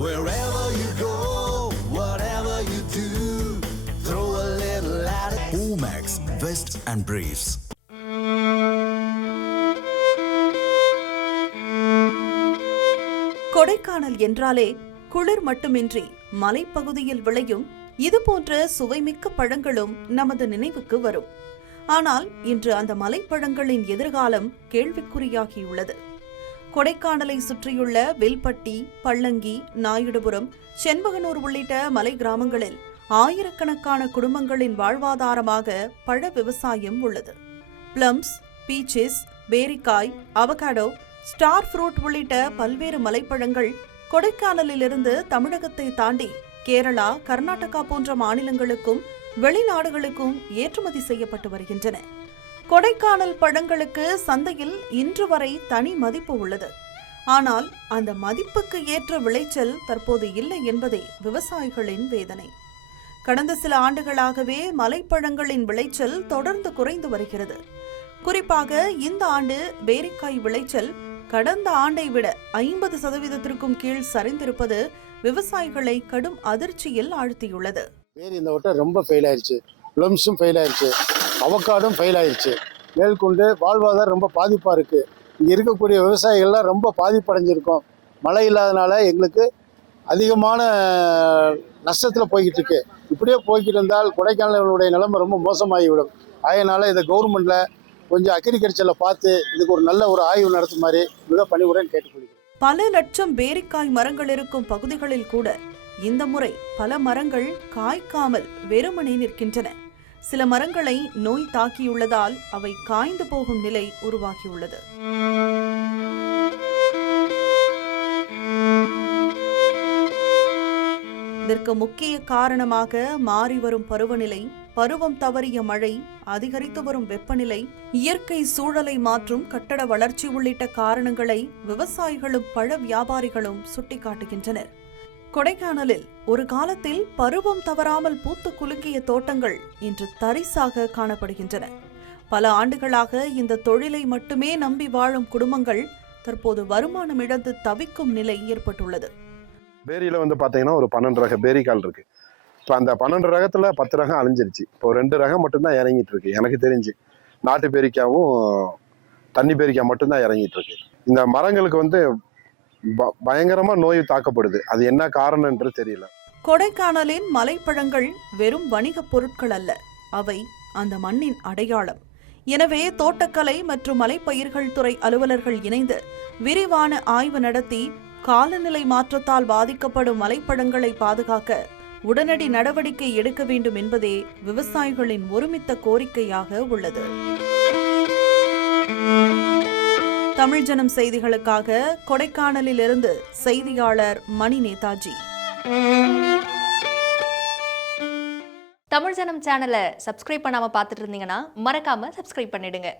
Wherever you go, whatever you do, throw a little attitude. Omax, Vest and Briefs. Kodaikanal என்றாலே குளிர் மட்டுமின்றி மலைப்பகுதியில் விளையும் இது போன்ற சுவைமிக்க பழங்களும் நமது நினைவுக்கு வரும். ஆனால் இன்று அந்த மலைப்பழங்களின் எதிர்காலம் கேள்விக்குறியாகியுள்ளது. கொடைக்கானலை சுற்றியுள்ள வில்பட்டி, பள்ளங்கி, நாயுடுபுரம், செண்பகனூர் உள்ளிட்ட மலை கிராமங்களில் ஆயிரக்கணக்கான குடும்பங்களின் வாழ்வாதாரமாக பழ விவசாயம் உள்ளது. பிளம்ஸ், பீச்சஸ், பேரிக்காய், அவகாடோ, ஸ்டார் ஃப்ரூட் உள்ளிட்ட பல்வேறு மலைப்பழங்கள் கொடைக்கானலிலிருந்து தமிழகத்தை தாண்டி கேரளா, கர்நாடகா போன்ற மாநிலங்களுக்கும் வெளிநாடுகளுக்கும் ஏற்றுமதி செய்யப்பட்டு வருகின்றன. கொடைக்கானல் பழங்களுக்கு சந்தையில் இன்று வரை தனி மதிப்பு உள்ளது. ஆனால் அந்த மதிப்புக்கு ஏற்ற விளைச்சல் தற்போது இல்லை என்பதே விவசாயிகளின் வேதனை. கடந்த சில ஆண்டுகளாகவே மலைப்பழங்களின் விளைச்சல் தொடர்ந்து குறைந்து வருகிறது. குறிப்பாக இந்த ஆண்டு பேரிக்காய் விளைச்சல் கடந்த ஆண்டை விட 50% கீழ் சரிந்திருப்பது விவசாயிகளை கடும் அதிர்ச்சியில் ஆழ்த்தியுள்ளது. இந்த வட்டம் ரொம்ப ஃபெயில் ஆயிடுச்சு, பிளம்ஸும் ஃபெயில் ஆயிடுச்சு, அவக்காடும் ஃபெயில் ஆயிடுச்சு. மேற்கொண்டு வாழ்வாதாரம் ரொம்ப பாதிப்பாக இருக்குது. இங்கே இருக்கக்கூடிய விவசாயிகள்லாம் ரொம்ப பாதிப்படைஞ்சிருக்கோம். மழை இல்லாதனால எங்களுக்கு அதிகமான நஷ்டத்தில் போய்கிட்டு இருக்கு. இப்படியே போய்கிட்டு இருந்தால் கொடைக்கானலுடைய நிலைமை ரொம்ப மோசமாகிவிடும். அதனால் இதை கவர்மெண்ட்டில் கொஞ்சம் அக்ரிகல்ச்சரில் பார்த்து இதுக்கு ஒரு நல்ல ஒரு ஆய்வு நடத்துமாறு மிக பணிவுடன் கேட்டுக்கொள்கிறேன். பல லட்சம் பேரிக்காய் மரங்கள் இருக்கும் பகுதிகளில் கூட இந்த முறை பல மரங்கள் காய்க்காமல் வெறுமனே நிற்கின்றன. சில மரங்களை நோய் தாக்கியுள்ளதால் அவை காய்ந்து போகும் நிலை உருவாகியுள்ளது. இதற்கு முக்கிய காரணமாக மாறி வரும் பருவநிலை, பருவம் தவறிய மழை, அதிகரித்து வரும் வெப்பநிலை, இயற்கை சூழலை மாற்றும் கட்டட வளர்ச்சி உள்ளிட்ட காரணங்களை விவசாயிகளும் பழ வியாபாரிகளும் சுட்டிக்காட்டுகின்றனர். கொடைக்கானலில் ஒரு காலத்தில் பருவம் தவறாமல் பூத்து குலுங்கிய தோட்டங்கள் இன்று தரிசாக காணப்படுகின்றன. பல ஆண்டுகளாக இந்த தொழிலை மட்டுமே நம்பி வாழும் குடும்பங்கள் தற்போது வருமானம் இழந்து தவிக்கும் நிலை ஏற்பட்டுள்ளது. பேரியில பார்த்தீங்கன்னா ஒரு 12 ரக பேரிக்கால் இருக்கு. இப்போ அந்த 12 ரகத்துல 10 ரகம் அழிஞ்சிருச்சு. இப்போ 2 ரகம் மட்டும்தான் இறங்கிட்டு இருக்கு. எனக்கு தெரிஞ்சு நாட்டு பேரிக்காவும் தண்ணி பேரிக்காய் மட்டும்தான் இறங்கிட்டு இருக்கு. இந்த மரங்களுக்கு பயங்கரமா நோய் தாக்கப்படுது. அது என்ன காரணம்ன்றது தெரியல. கொடைக்கானலின் மலைப்பழங்கள் வெறும் வணிகப் பொருட்கள் அல்ல, அவை அந்த மண்ணின் அடையாளம். எனவே தோட்டக்கலை மற்றும் மலைப்பயிர்கள் துறை அலுவலர்கள் இணைந்து விரிவான ஆய்வு நடத்தி காலநிலை மாற்றத்தால் பாதிக்கப்படும் மலைப்பழங்களை பாதுகாக்க உடனடி நடவடிக்கை எடுக்க வேண்டும் என்பதே விவசாயிகளின் ஒருமித்த கோரிக்கையாக உள்ளது. தமிழ் ஜனம் செய்திகளுக்காக கொடைக்கானலிலிருந்து செய்தியாளர் மணி நேதாஜி. தமிழ் ஜனம் சேனலை சப்ஸ்கிரைப் பண்ணாம பார்த்துட்டு இருந்தீங்கன்னா மறக்காம சப்ஸ்கிரைப் பண்ணிடுங்க.